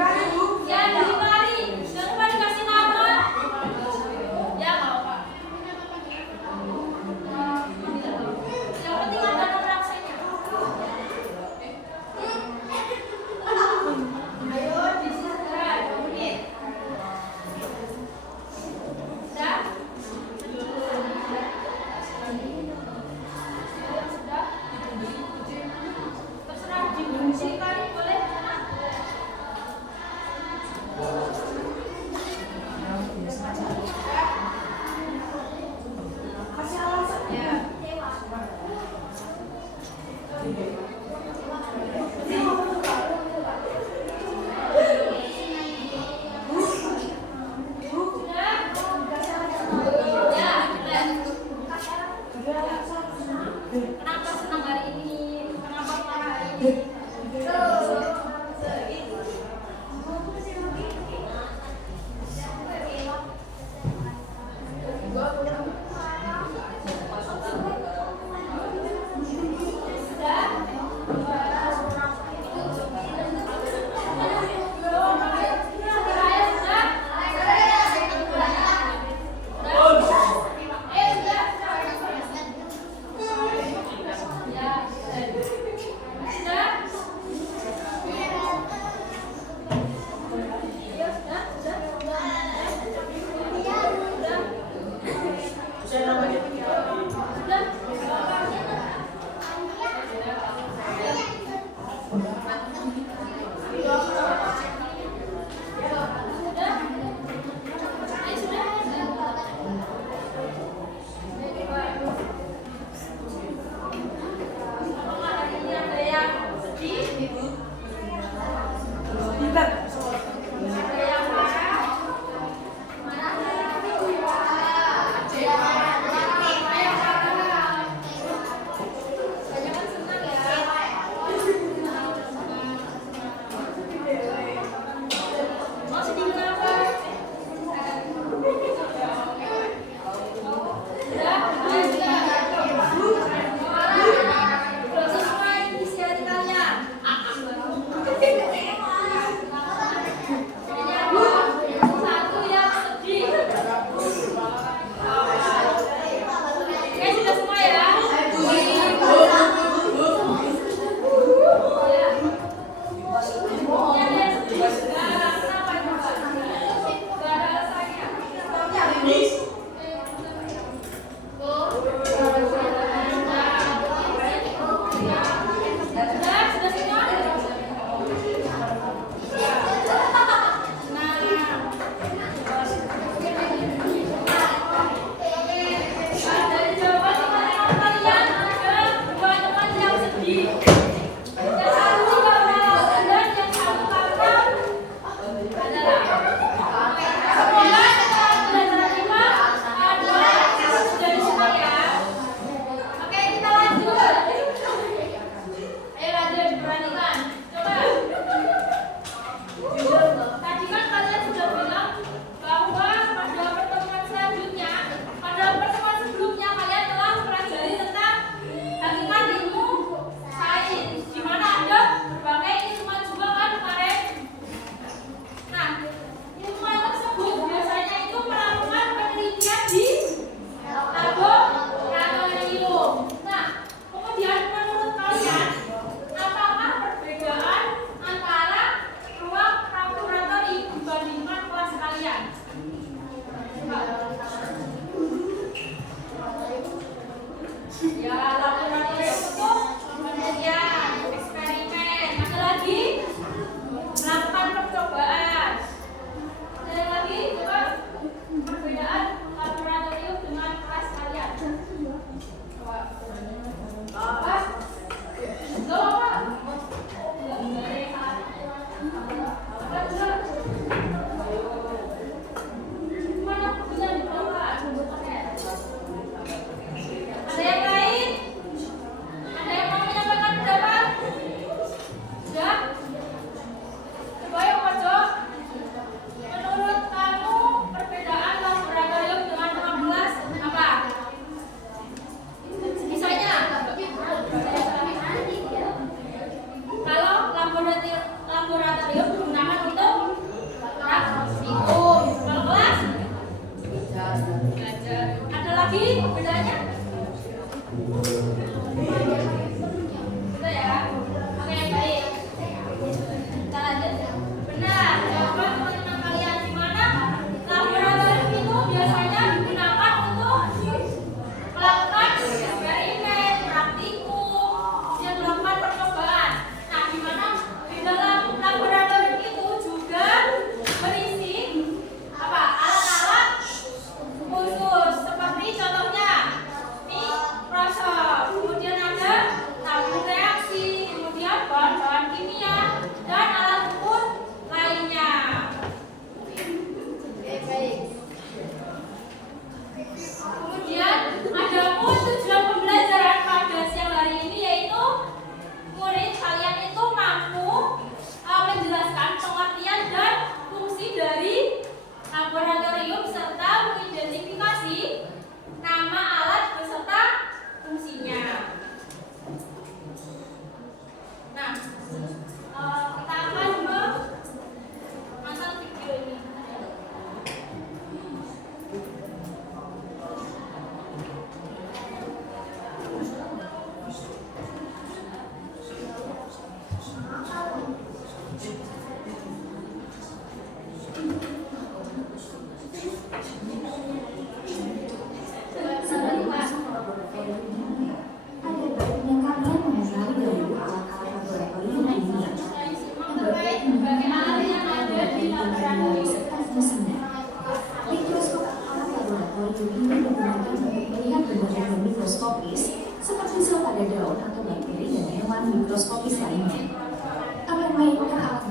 Ya, dikali. Jangan lupa dikasih nama. Ya, nggak apa. Yang penting ada nomor absennya. Ayo, di sini 2 menit. Sudah? Sudah? Terserah dikunci kali boleh.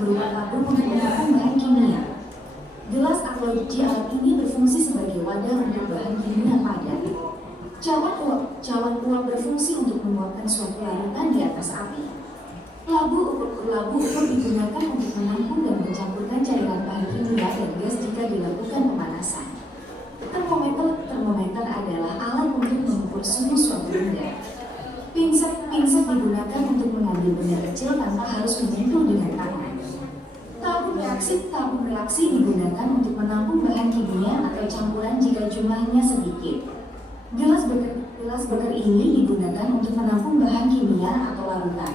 berupa tabung untuk mengukur bahan kimia. Gelas atau biji alat ini berfungsi sebagai wadah untuk bahan kimia padat. Cawan uap berfungsi untuk menguapkan suatu larutan di atas api. Labu ukur digunakan untuk menampung dan mencampurkan cairan bahan kimia dan gas jika dilakukan pemanasan. Termometer adalah alat untuk mengukur suhu suatu benda. Pinset digunakan untuk mengambil benda kecil tanpa harus menyentuh dengan tangan. Tabung reaksi digunakan untuk menampung bahan kimia atau campuran jika jumlahnya sedikit. Gelas beker ini digunakan untuk menampung bahan kimia atau larutan.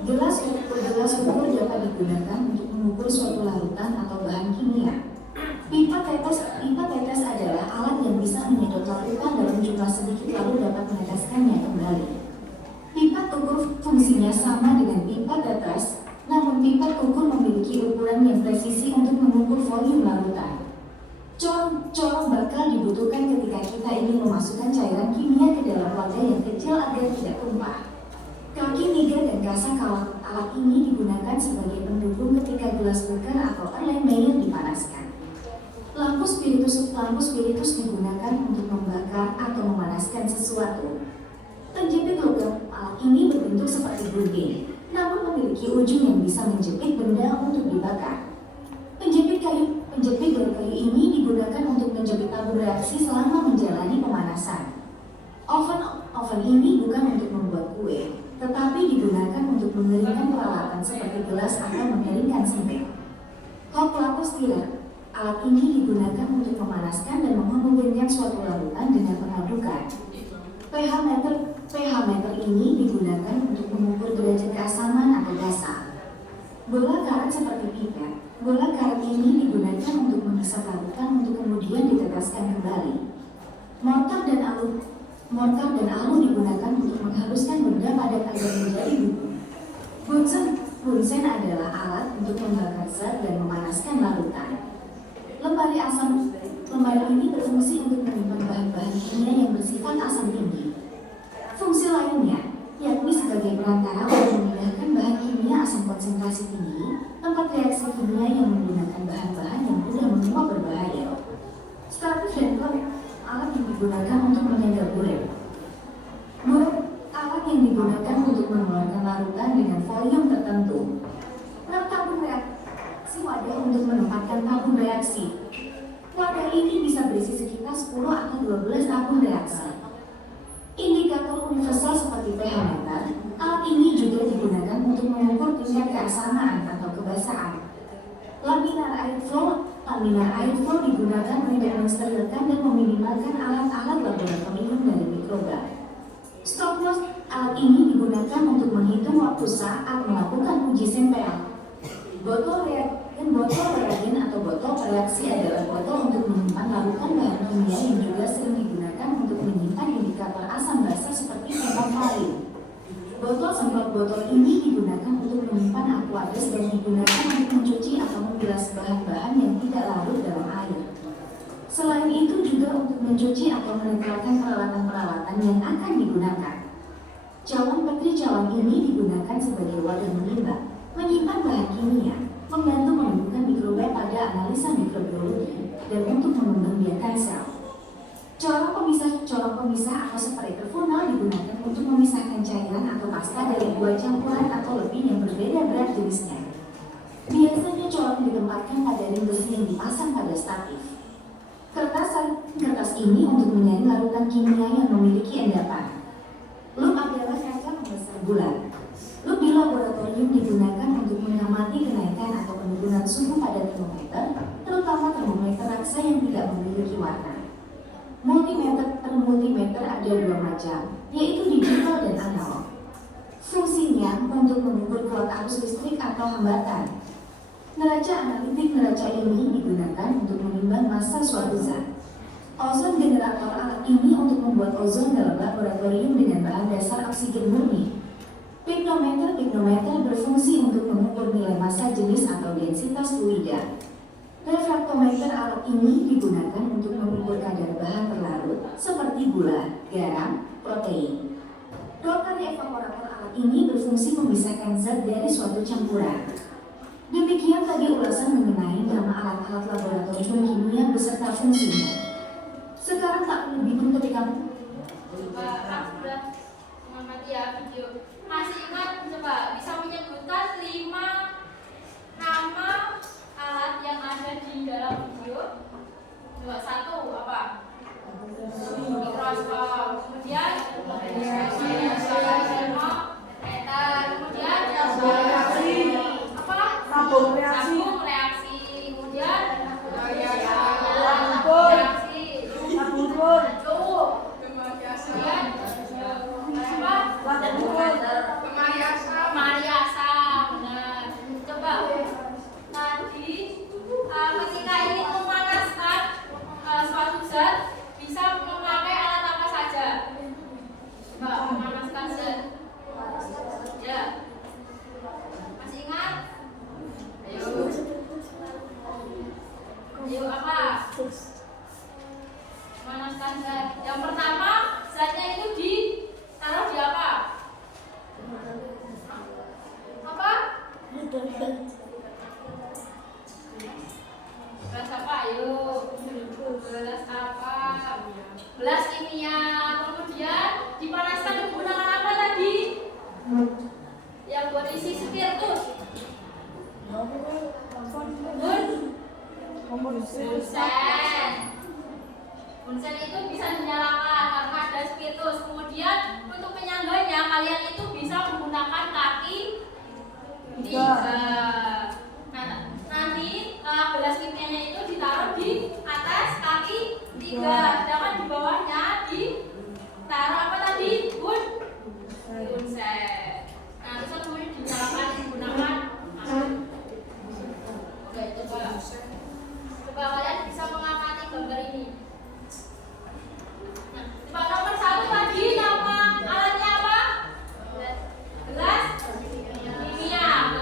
Gelas ukur dapat digunakan untuk mengukur suatu larutan atau bahan kimia. Pipa tetes adalah alat yang bisa menyedot larutan dalam jumlah sedikit lalu dapat meneteskannya kembali. Pipa ukur fungsinya sama dengan pipa tetes, namun pipa ukur memiliki ukuran yang presisi untuk mengukur volume larutan. Corong bakal dibutuhkan ketika kita ingin memasukkan cairan kimia ke dalam wadah yang kecil agar tidak tumpah. Kaki niga dan kasak alat ini digunakan sebagai pendukung ketika gelas beker atau Erlenmeyer dipanaskan. Lampu spiritus digunakan untuk membakar atau memanaskan sesuatu. Penjepit logam alat ini berbentuk seperti gunting, namun memiliki ujung yang bisa menjepit benda untuk dibakar. Penjepit dari kayu ini digunakan untuk menjepit tabung reaksi selama menjalani pemanasan. Oven ini bukan untuk membuat kue, tetapi digunakan untuk mengeringkan peralatan seperti gelas atau mengeringkan semen. Hot lapis stirrer. Alat ini digunakan untuk memanaskan dan menghomogenkan suatu larutan dengan pengadukan. pH meter ini digunakan untuk mengukur derajat keasaman atau basa. Bola karet seperti pipet. Bola karet ini digunakan untuk menghisap larutan untuk kemudian diteteskan kembali. Mortar dan alu digunakan untuk menghaluskan benda padat agar menjadi buku. Bunsen adalah alat untuk membakar zat dan memanaskan larutan. Lemari ini berfungsi untuk menyimpan bahan-bahan kimia yang bersifat asam tinggi. Fungsi lainnya, yakni sebagai perantara untuk memindahkan bahan kimia asam konsentrasi tinggi, tempat reaksi kimia yang menggunakan bahan-bahan yang mudah menguap berbahaya. Statif dan alat yang digunakan untuk menyangga buret. Alat yang digunakan untuk mengeluarkan larutan dengan volume tertentu. Tabung reaksi wadah untuk menempatkan tabung reaksi. Wadah ini bisa berisi sekitar 10 atau 12 tabung reaksi. Indikator universal seperti pH meter, alat ini juga digunakan untuk mengukur tingkat keasaman atau kebasahan. Laminar air flow digunakan untuk mensterilkan dan meminimalkan alat-alat laboratorium dari mikroba. Stopwatch alat ini digunakan untuk menghitung waktu saat melakukan uji sampel. Botol reagen atau botol reaksi adalah botol untuk menyimpan larutan bahan kimia yang juga sering digunakan untuk menyimpan indikator asam basa seperti formalin. Botol semprot botol ini digunakan untuk menyimpan aqueous dan digunakan untuk mencuci atau membilas bahan-bahan yang tidak larut dalam air. Selain itu juga untuk mencuci atau menetralkan peralatan-peralatan yang akan digunakan. Cawan ini digunakan sebagai wadah menimbang, menyimpan bahan kimia, membantu menemukan mikroba pada analisa mikrobiologi, dan untuk mengembangbiakan sel. Corong pemisah atau separator funnel digunakan untuk memisahkan cairan atau pasta dari dua campuran atau lebih yang berbeda berat jenisnya. Biasanya corong ditempatkan pada ring besi yang dipasang pada statif. Kertas ini untuk menyaring larutan kimia yang memiliki endapan. Loop adalah kaca pembesar bulat. Loop di laboratorium digunakan untuk mengamati kenaikan atau penurunan suhu pada termometer, terutama termometer raksa yang tidak memiliki warna. Multimeter ada dua macam, yaitu digital dan analog. Fungsinya untuk mengukur kuat arus listrik atau hambatan. Neraca analitik ini digunakan untuk menimbang massa suatu zat. Ozon generator alat ini untuk membuat ozon dalam laboratorium dengan bahan dasar oksigen murni. Pignometer berfungsi untuk mengukur nilai massa jenis atau densitas fluida. Refraktometer alat ini digunakan untuk mengukur kadar bahan terlarut seperti gula, garam, protein. Rotary evaporator alat ini berfungsi memisahkan zat dari suatu campuran. tadi ulasan mengenai nama alat-alat laboratorium kimia beserta fungsinya. Sekarang tak perlu bingung ketika Kan sudah mengamati ya video. Masih ingat coba bisa menyebutkan 5 nama alat yang ada di dalam video? Coba 1 apa? Mikroskop. Kemudian meter. Kemudian apa? Tabung reaksi. Tabung reaksi. Kemudian Ukur. reaksi. Tabung ukur. Cukup. Kemudian apa? Tabung ukur. Mariasa, benar. Coba tadi ketika ingin memanaskan suatu zat bisa memakai alat apa saja? Coba memanaskan zat. Ya. Masih ingat? Ayo. Ayo apa? Memanaskan zat. Yang pertama, zatnya itu ditaruh di apa? Apa? Gelas apa? Ayo. Gelas apa? Gelas kimia. Kemudian dipanaskan menggunakan apa tadi? Yang buat isi spiritus. Bunsen. Bunsen itu bisa dinyalakan karena ada spiritus. Kemudian untuk penyangganya kalian itu bisa menggunakan kaki 3. Nah, nanti gelas kimianya itu ditaruh di atas kaki 3. Sedangkan di bawahnya ditaruh apa tadi? Bunsen. Nah, terus kemudian dinyalakan menggunakan Oke, coba kalian bisa mengamati gambar ini. Nah, coba nomor 1 tadi nama alatnya apa? Gelas kimia.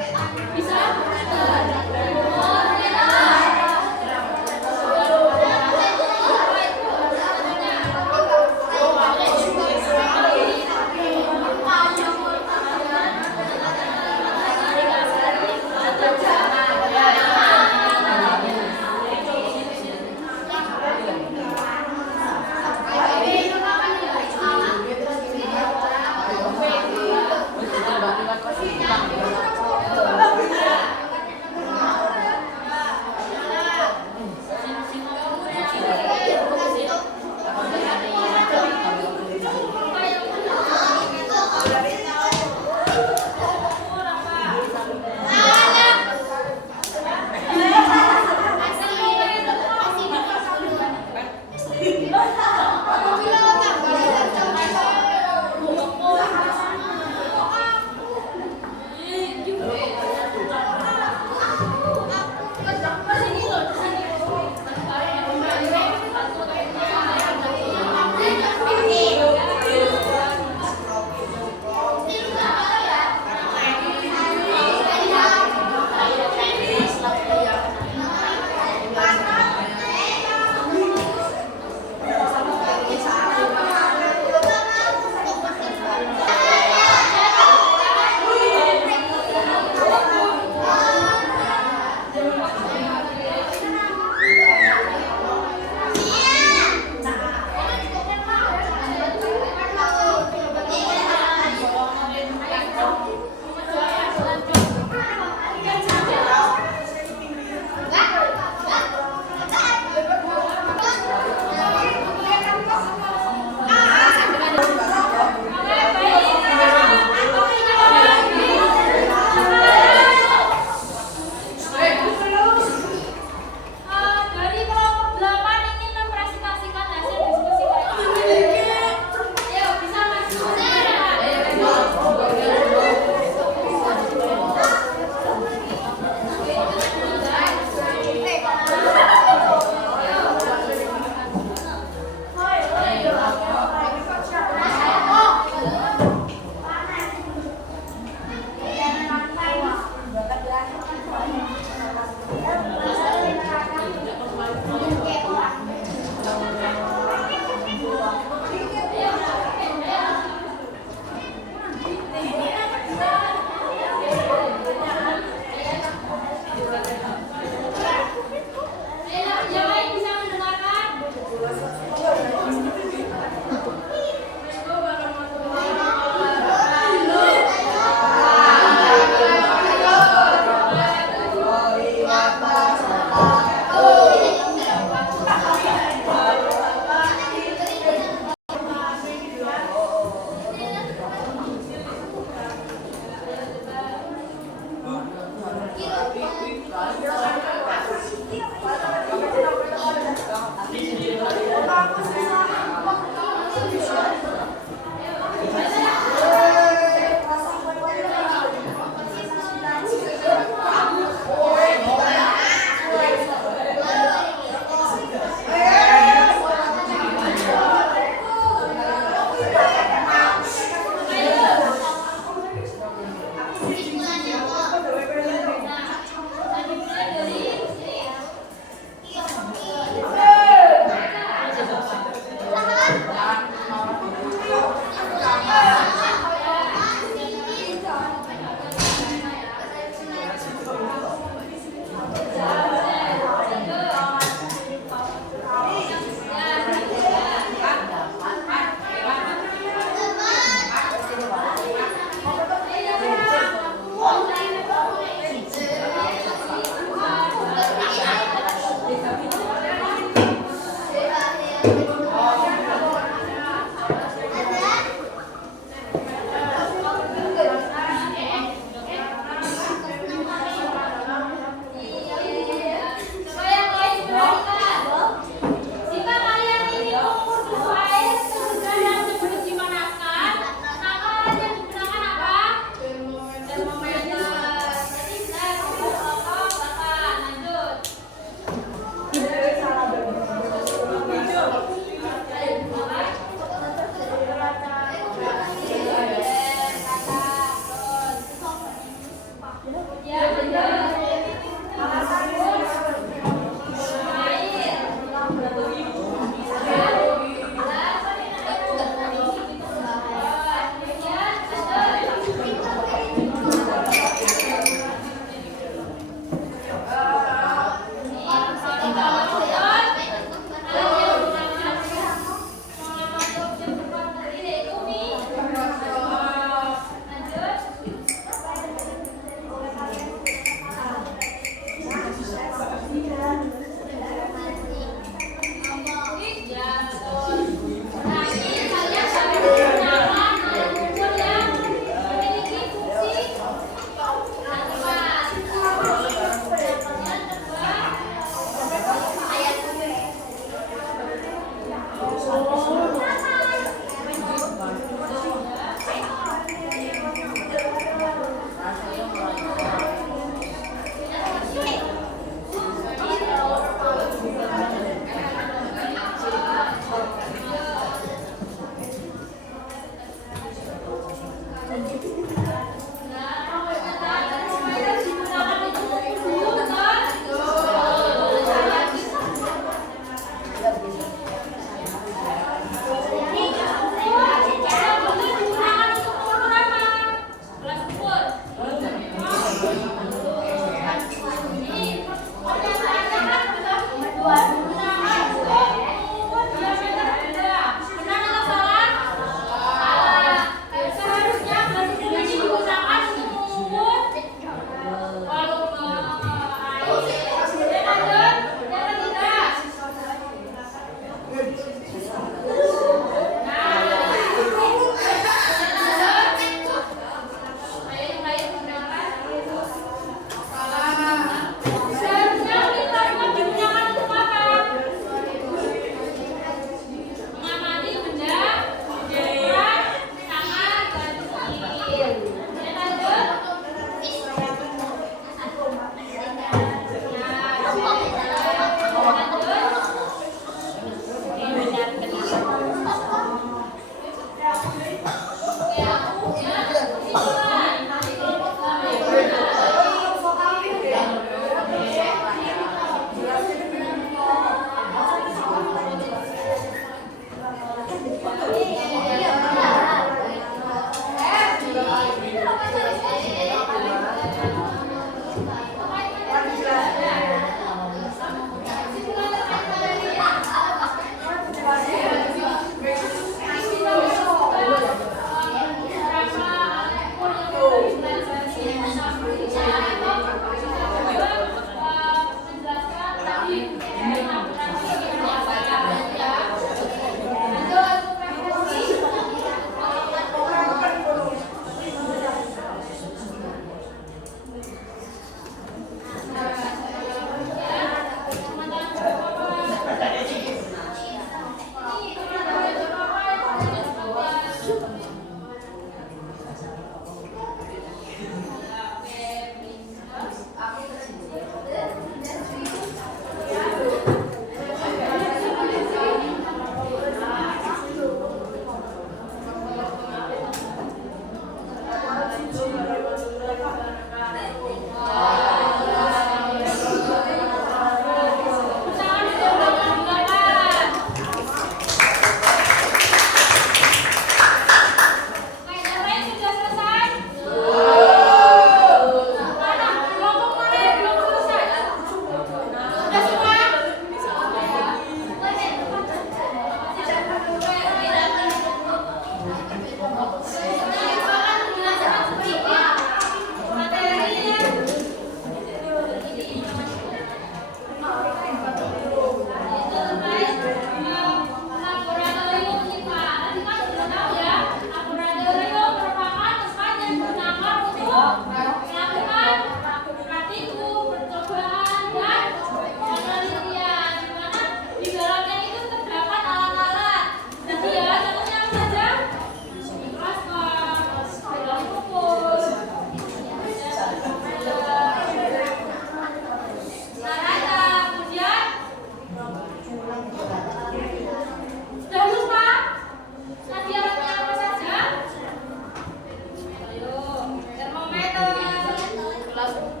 Termometer,